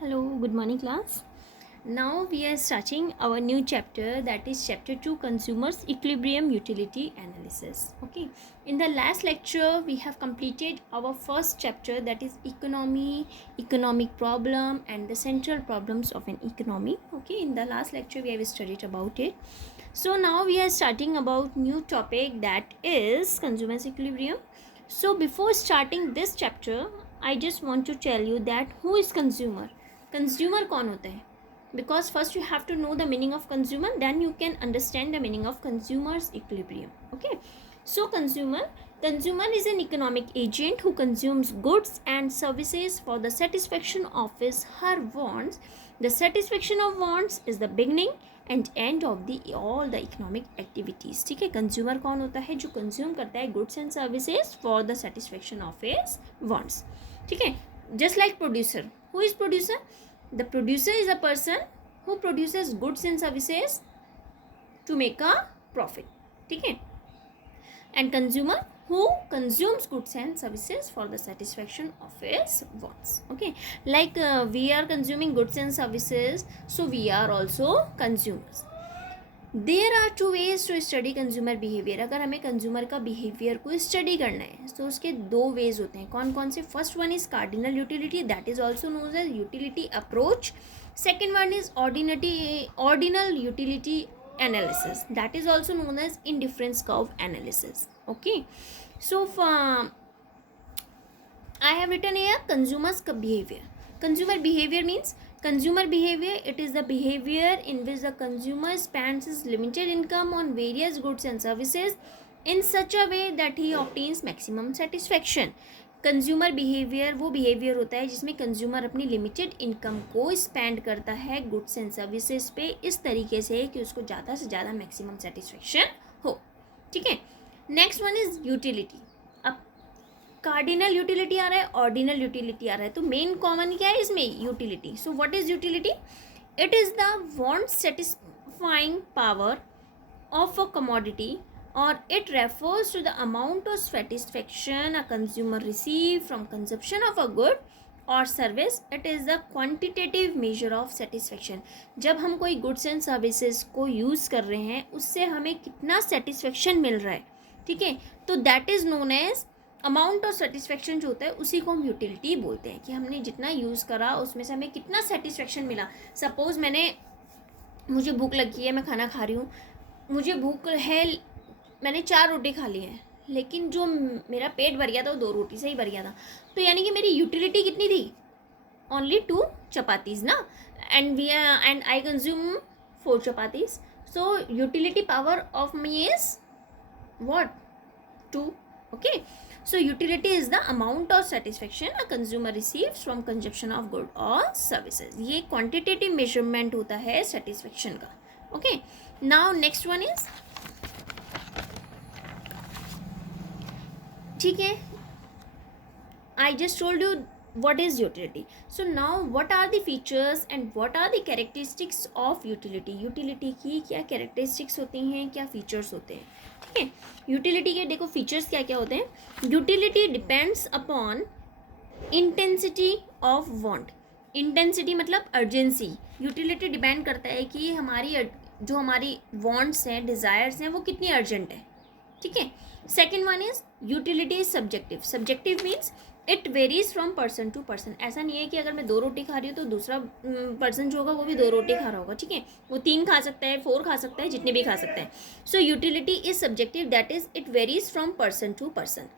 Hello, good morning class. Now we are starting our new chapter, that is chapter 2, consumers equilibrium utility analysis. Okay, in the last lecture we have completed our first chapter, that is economy, economic problem and the central problems of an economy. Okay, in the last lecture we have studied about it. So now we are starting about new topic, that is consumers equilibrium. So before starting this chapter I just want to tell you that who is consumer. Consumer कौन होता है? Because first you have to know the meaning of consumer, then you can understand the meaning of consumer's equilibrium. Okay, so consumer is an economic agent who consumes goods and services for the satisfaction of his her wants. The satisfaction of wants is the beginning and end of the all the economic activities. ठीक है, consumer कौन होता है? जो consume करता है goods and services for the satisfaction of his wants. ठीक है, just like producer. Who is producer? The producer is a person who produces goods and services to make a profit. ठीक है, and consumer who consumes goods and services for the satisfaction of his wants. Okay, like we are consuming goods and services, so we are also consumers. There are two ways to study consumer behaviour. अगर हमें consumer का behaviour को study करना है तो उसके दो veg होते हैं. कौन कौन से? First one is cardinal utility, that is also known as utility approach. Second one is ordinal utility analysis, that is also known as indifference curve analysis. Okay, so I have written here consumers behavior. Consumer behavior means consumer behavior. It is the behavior in which the consumer spends his limited income on various goods and services in such a way that he obtains maximum satisfaction. Consumer behaviour वो behaviour होता है जिसमें consumer अपनी limited income को spend करता है goods and services पे इस तरीके से कि उसको ज़्यादा से ज़्यादा मैक्सिमम सेटिस्फेक्शन हो. ठीक है, नेक्स्ट वन इज यूटिलिटी. अब कार्डिनल यूटिलिटी आ रहा है, ऑर्डिनल यूटिलिटी आ रहा है, तो मेन कॉमन क्या है इसमें? Utility. So what is utility? It is the want satisfying power of a commodity, or it refers to the amount of satisfaction a consumer receive from consumption of a good or service. It is the quantitative measure of satisfaction. जब हम कोई goods and services को use कर रहे हैं उससे हमें कितना satisfaction मिल रहा है. ठीक है, तो that is known as amount of satisfaction जो होता है उसी को हम यूटिलिटी बोलते हैं कि हमने जितना यूज़ करा उसमें से हमें कितना सेटिस्फेक्शन मिला. सपोज़ मुझे भूख लगी है, मैं खाना खा रही हूँ, मुझे भूख है, मैंने 4 रोटी खा ली है, लेकिन जो मेरा पेट भर गया था वो 2 रोटी से ही भर गया था. तो यानी कि मेरी यूटिलिटी कितनी थी? ओनली 2 चपातीज ना, and I consume 4 chapatis. So utility power of me is what? 2. Okay, so utility is the amount of satisfaction a consumer receives from consumption of good और सर्विसेज. ये क्वांटिटेटिव मेजरमेंट होता है satisfaction का. Okay, now next one is, ठीक है, I just told you what is utility. So now what are the features and what are the characteristics of utility? Utility की क्या characteristics होती हैं, क्या features होते हैं. ठीक है, utility के देखो features क्या क्या होते हैं. Utility depends upon intensity of want. Intensity मतलब urgency. Utility depend करता है कि जो हमारी wants हैं, desires हैं, वो कितनी urgent है. ठीक है. Second one is utility is subjective. Subjective means it varies from person to person. ऐसा नहीं है कि अगर मैं 2 रोटी खा रही हूँ तो दूसरा पर्सन जो होगा वो भी 2 रोटी खा रहा होगा. ठीक है, वो 3 खा सकता है, 4 खा सकता है, जितने भी खा सकते हैं. So utility is subjective, that is it varies from person to person.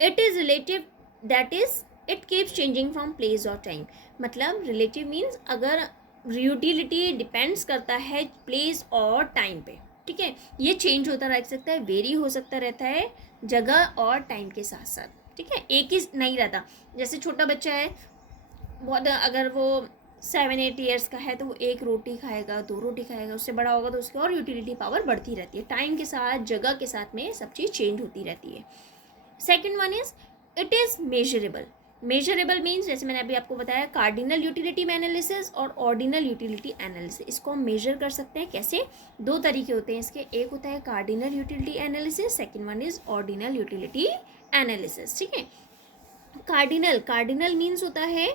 It is relative, that is it keeps changing from place or time. मतलब रिलेटिव मीन्स अगर यूटिलिटी डिपेंड्स करता है प्लेस और टाइम पे. ठीक है, ये change होता रह सकता है, वेरी हो सकता रहता है जगह और टाइम के साथ साथ. ठीक है, एक ही नहीं रहता. जैसे छोटा बच्चा है, बहुत अगर वो 7-8 ईयर्स का है तो वो 1 रोटी खाएगा, 2 रोटी खाएगा. उससे बड़ा होगा तो उसकी और यूटिलिटी पावर बढ़ती रहती है. टाइम के साथ, जगह के साथ में सब चीज़ चेंज होती रहती है. Second one is it is measurable. Measurable means जैसे मैंने अभी आपको बताया, कार्डिनल यूटिलिटी एनालिसिस और ऑर्डिनल यूटिलिटी एनालिसिस. इसको हम मेजर कर सकते हैं कैसे? 2 तरीके होते हैं इसके. एक होता है cardinal utility analysis, second one is ordinal utility analysis. ठीक है, कार्डिनल मीन्स होता है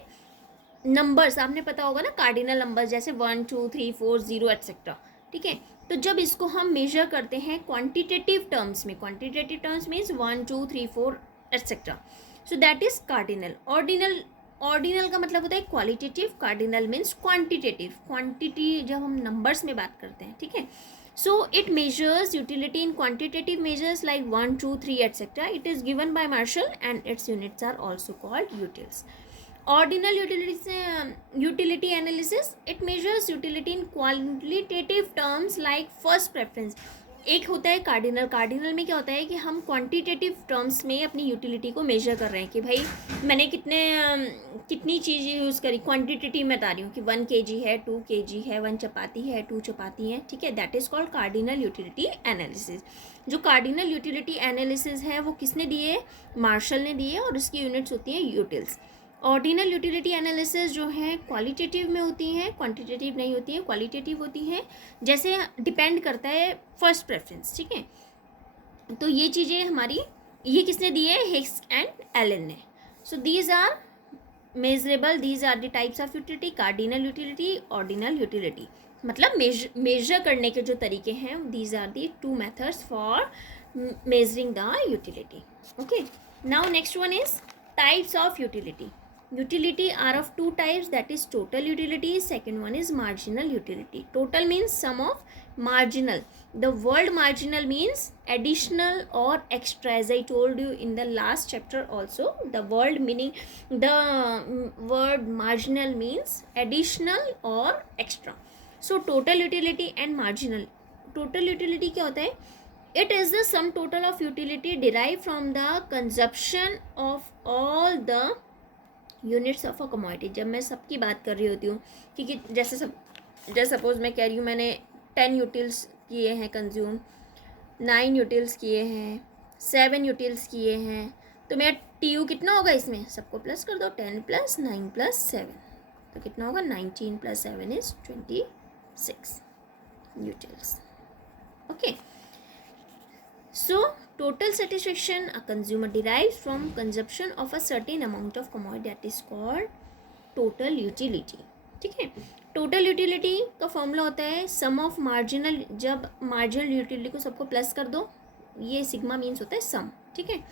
नंबर्स आपने पता होगा ना, कार्डिनल नंबर्स जैसे 1 2 3 4 0 एट्सेट्रा, ठीक है। तो जब इसको हम मेजर करते हैं क्वांटिटेटिव टर्म्स में, quantitative terms means 1 2 3 4 etcetera, so that is cardinal. Ordinal, ordinal का मतलब होता है qualitative, cardinal means quantitative, quantity जब हम नंबर्स में बात करते हैं, ठीक है। So it measures utility in quantitative measures like 1 2 3 etc. It is given by Marshall and its units are also called utils. Ordinal utility analysis, it measures utility in qualitative terms like first preference. एक होता है cardinal, cardinal में क्या होता है कि हम quantitative terms में अपनी यूटिलिटी को मेजर कर रहे हैं कि भाई मैंने कितनी चीज़ यूज़ करी, क्वांटिटेटिव में बता रही हूँ कि 1 kg है, 2 kg है, 1 चपाती है, 2 चपाती है, ठीक है। That is called cardinal utility analysis. जो कार्डिनल यूटिलिटी एनालिसिस है वो किसने दिए, मार्शल ने दिए, और उसकी यूनिट्स होती हैं यूटिल्स। ऑर्डिनल यूटिलिटी एनालिसिस जो है क्वालिटेटिव में होती हैं, क्वांटिटेटिव नहीं होती हैं, क्वालिटेटिव होती हैं। जैसे डिपेंड करता है फर्स्ट प्रेफरेंस, ठीक है। तो ये चीज़ें हमारी, ये किसने दिए, हिक्स एंड एलन ने। So these are measurable, these are the types of utility, cardinal utility, ordinal utility, मतलब मेजर करने के जो तरीके हैं, these are the 2 methods for measuring the utility. Okay, now next one is types of utility. Utility are of 2 types, that is total utility, second one is marginal utility. Total means sum of marginal. The word marginal means additional or extra, as I told you in the last chapter also. The word marginal means additional or extra. So total utility and marginal. Total utility क्या होता है? It is the sum total of utility derived from the consumption of all the units of a commodity. जब मैं सबकी बात कर रही होती हूँ, क्योंकि जैसे सपोज मैं कह रही हूँ मैंने 10 यूटिल्स किए हैं कंज्यूम, 9 यूटिल्स किए हैं, 7 यूटिल्स किए हैं, तो मेरा टी कितना होगा, इसमें सबको प्लस कर दो, 10 + 9 + 7, तो कितना होगा, 19 + 7 is 26 utils. Okay, so total satisfaction a consumer derives from consumption of a certain amount of commodity, that is called total utility, ठीक है। total utility का फॉर्मूला होता है sum of marginal, जब marginal utility को सबको प्लस कर दो, ये सिग्मा मीन्स होता है सम, ठीक है।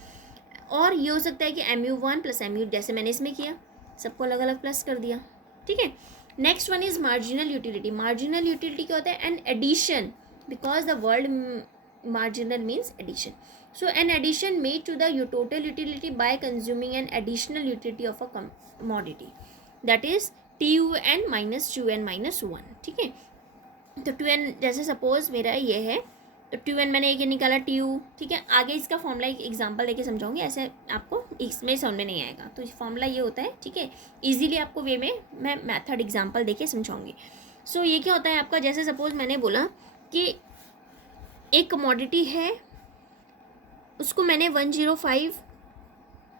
और ये हो सकता है कि mu1 + mu, जैसे मैंने इसमें किया, सबको अलग अलग प्लस कर दिया, ठीक है। Next one is marginal utility. Marginal utility क्या होता है, an addition, because the word marginal means addition. So an addition made to the total utility by consuming an additional utility of a commodity, that is TUN minus TUN minus 1, ठीक है। तो 2n, जैसे suppose मेरा ये है, तो 2n मैंने एक निकाला TU, ठीक है। आगे इसका फॉर्मूला एक एग्जांपल देके समझाऊंगी, ऐसे आपको इसमें समझ में नहीं आएगा। तो फॉर्मूला ये होता है, ठीक है, इजीली आपको वे में मैं मेथड एग्जांपल देके समझाऊंगी। सो ये क्या होता है आपका, जैसे सपोज मैंने बोला कि एक कमोडिटी है, उसको मैंने 105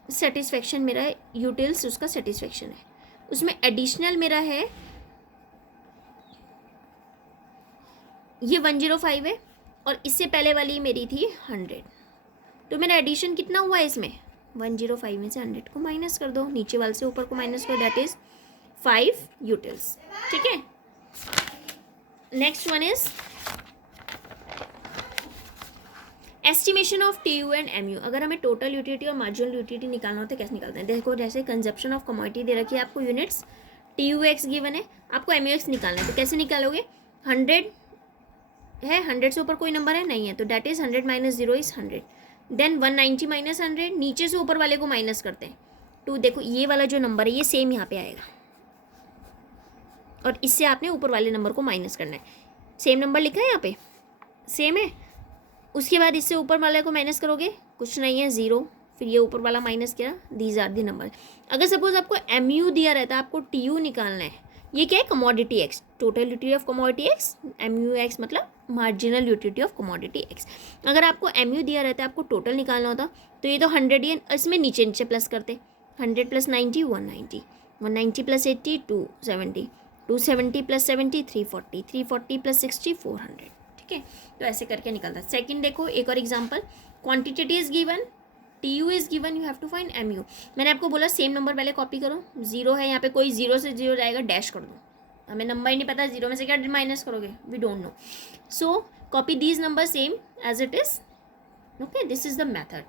सेटिस्फेक्शन मेरा यूटिल्स उसका सेटिस्फेक्शन है, उसमें एडिशनल मेरा है ये 105 है, और इससे पहले वाली मेरी थी 100, तो मेरा एडिशन कितना हुआ है इसमें, 105 में से 100 को माइनस कर दो, नीचे वाले से ऊपर को माइनस करो, दैट इज 5 यूटिल्स, ठीक है। Next one is estimation of TU and MU। अगर हमें टोटल यूटिलिटी और मार्जिनल यूटिलिटी निकालना होता है, कैसे निकालते हैं, देखो जैसे कंजप्शन ऑफ कमोडिटी दे रखी है आपको, यूनिट्स TUX गिवन है, आपको MUX निकालना है, तो कैसे निकालोगे, 100 है, 100 से ऊपर कोई नंबर है नहीं है, तो डैट इज 100 - 0 इज 100, देन 190 - 100, नीचे से ऊपर वाले को माइनस करते हैं, तो देखो ये वाला जो नंबर है ये सेम यहाँ पे आएगा, और इससे आपने ऊपर वाले नंबर को माइनस करना है, सेम नंबर लिखा है यहाँ पे, सेम है। उसके बाद इससे ऊपर वाले को माइनस करोगे, कुछ नहीं है, 0, फिर ये ऊपर वाला माइनस किया, दीज आर दी नंबर। अगर सपोज आपको MU दिया रहता है, आपको TU निकालना है, ये क्या है, commodity X, total utility of commodity X, MUX मतलब marginal utility of commodity X। अगर आपको MU दिया रहता है, आपको टोटल निकालना होता, तो ये तो 100 ही है, इसमें नीचे नीचे प्लस करते, 100 + 90 190, 190 + 80 270, 270 + 70 340, 340 + 60 400, ठीक है। तो ऐसे करके निकलता है। सेकंड देखो एक और example, quantity is given TU is given, you have to find MU. मैंने आपको बोला सेम नंबर पहले कॉपी करो. 0 है यहाँ पे, कोई 0 से 0 जाएगा, डैश कर दो. हमें नंबर ही नहीं पता 0 में से क्या माइनस करोगे, we don't know. So copy these number same as it is. Okay, this is the method.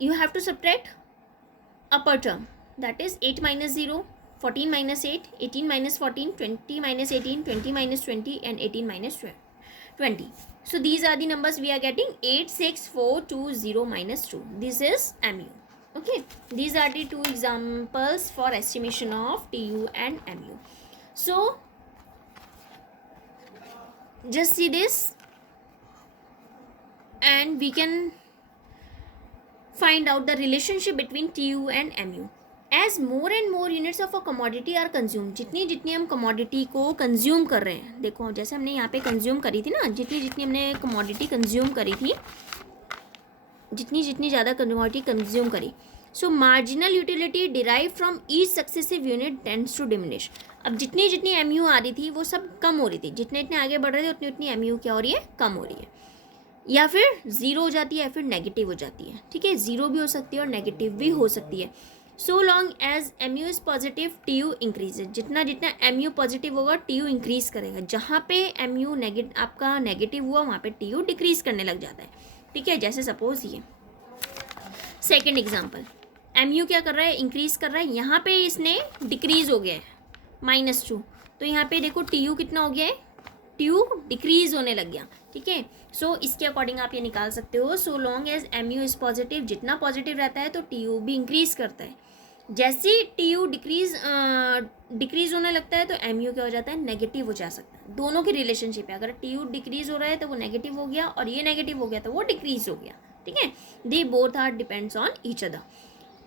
You have to subtract upper term, that is 8 minus 0, 14 minus 8, 18 minus 14, 20 minus 18, 20 minus 20 and 18 minus 20. So these are the numbers we are getting. 8, 6, 4, 2, 0 minus 2. This is MU. Okay, these are the two examples for estimation of TU and MU. So just see this and we can find out the relationship between TU and MU. As more and more units of a commodity are consumed, जितनी जितनी हम commodity को consume कर रहे हैं, देखो जैसे हमने यहाँ पे consume करी थी ना, जितनी जितनी हमने commodity consume करी थी, जितनी जितनी ज़्यादा commodity consume करी, so marginal utility derived from each successive unit tends to diminish. अब जितनी जितनी MU आ रही थी वो सब कम हो रही थी, जितने इतने आगे बढ़ रहे थे उतनी उतनी MU क्या हो रही है, कम हो रही है, या फिर ज़ीरो हो जाती है या फिर नेगेटिव हो जाती है. ठीक है, ज़ीरो भी हो सकती है और नेगेटिव भी हो सकती है. So long as MU is positive TU increases. जितना जितना MU पॉजिटिव होगा TU इंक्रीज करेगा. जहाँ पे MU आपका नेगेटिव हुआ वहाँ पे TU डिक्रीज करने लग जाता है. ठीक है, जैसे सपोज ये सेकेंड एग्जाम्पल, MU क्या कर रहा है, इंक्रीज कर रहा है, यहाँ पे इसने डिक्रीज हो गया है -2. तो यहाँ पे देखो TU कितना हो गया है, TU डिक्रीज होने लग गया. ठीक है, सो इसके अकॉर्डिंग आप ये निकाल सकते हो. So long as MU is positive, जितना पॉजिटिव रहता है तो TU भी इंक्रीज करता है. जैसे TU डिक्रीज होने लगता है तो MU क्या हो जाता है, नेगेटिव हो जा सकता है. दोनों की रिलेशनशिप है. अगर TU डिक्रीज हो रहा है तो वो नेगेटिव हो गया और ये नेगेटिव हो गया तो वो डिक्रीज हो गया. ठीक है, they both are depends on each other.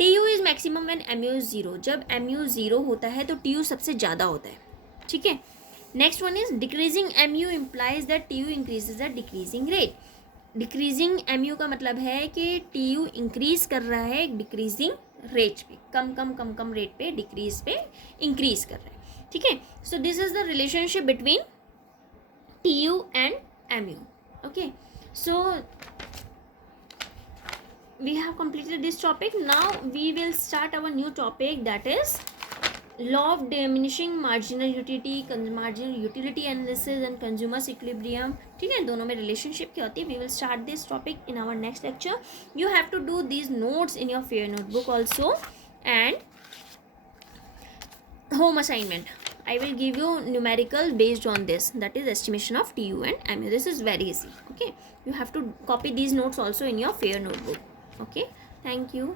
TU is maximum when MU is 0. जब MU 0 होता है तो TU सबसे ज़्यादा होता है. ठीक है, next one is decreasing MU implies that TU increases at decreasing rate. Decreasing MU का मतलब है कि TU इंक्रीज कर रहा है डिक्रीजिंग रेट पे, कम कम कम कम रेट पे, डिक्रीज पे इंक्रीज कर रहा है. ठीक है, so this is the relationship between TU and MU. Okay, so we have completed this topic. Now we will start our new topic, that is law of diminishing marginal utility analysis and consumers equilibrium. ठीक है, दोनों में relationship क्या होती है. We will start this topic in our next lecture. You have to do these notes in your fair notebook also, and home assignment I will give you numerical based on this, that is estimation of TU and MU. This is very easy. Okay, you have to copy these notes also in your fair notebook. Okay, thank you.